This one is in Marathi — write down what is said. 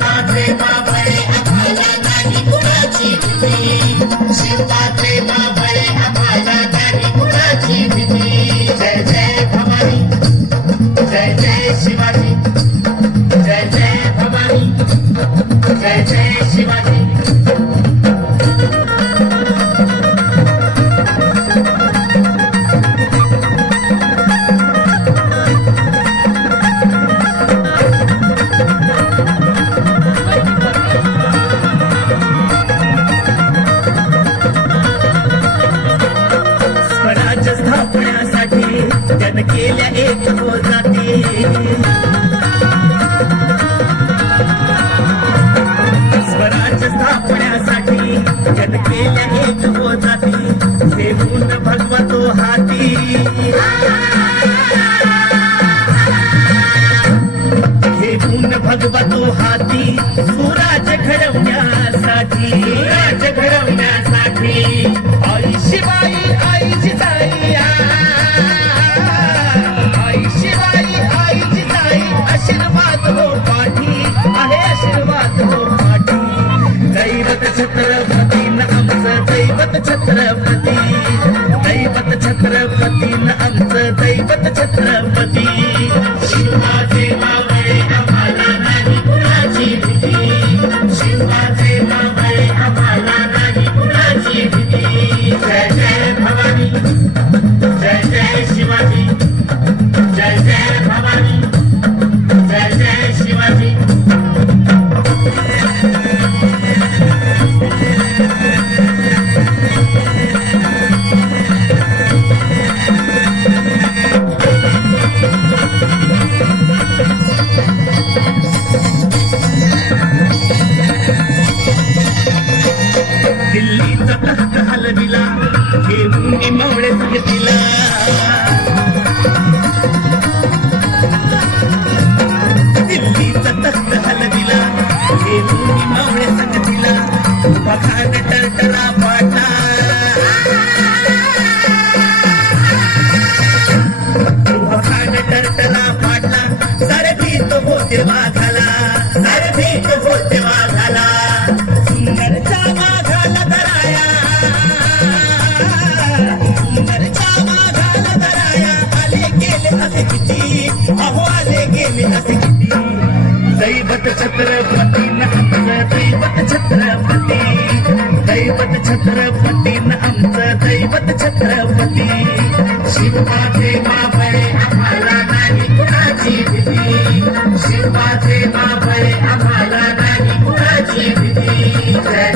शिवाचे मावळे आम्हाला नाही कुणाची भीती शिवाचे मावळे आम्हाला नाही कुणाची भीती जय जय भवानी जय जय शिवाजी जय जय भवानी जय जय शिवाजी स्वराज्य स्थापण्यासाठी त्यानं केल्या एक हो जाती स्वराज्य स्थापण्यासाठी त्यानं केल्या एक हो जाती घेऊन भगवतो हाती घेऊन भगवतो हाती स्वराज्य घडवण्यासाठी स्वराज्य घडवण्यासाठी आई शिवाई आई जिजाई आई शिवाई आई जिजाई आशीर्वाद हो पाठी आहे आशीर्वाद हो पाठी दैवत छत्रपती न आमचं दैवत छत्रपती दैवत छत्रपती न आमचं दैवत छत्रपती शिवाचे मावळे आम्हाला नाही कुणाची भीती शिवाचे मावळे आम्हाला नाही कुणाची भीती जय जय भवानी जय जय शिवाजी जय जय भवानी जय जय शिवाजी दिल्लीचा तख्त हलविला घेऊन मावळे सांगितला दिल्लीचा तख्त हलविला घेऊन मावळे सांगितला बखान टरटरा पाटा बखान टरटरा पाटला सारे भीत होते वाघाला सारे भीत होते वाघाला सुंदरचा वाघाला दराया सुंदरचा वाघाला दराया आले गेले असे किती अहो आले गेले असे किती दैवत छत्रपती न आमचं दैवत छत्रपती दैवत छत्रपती न आमचं दैवत छत्रपती शिवाचे मावळे आम्हाला नाही कुणाची भीती शिवाचे मावळे आम्हाला नाही कुणाची भीती जय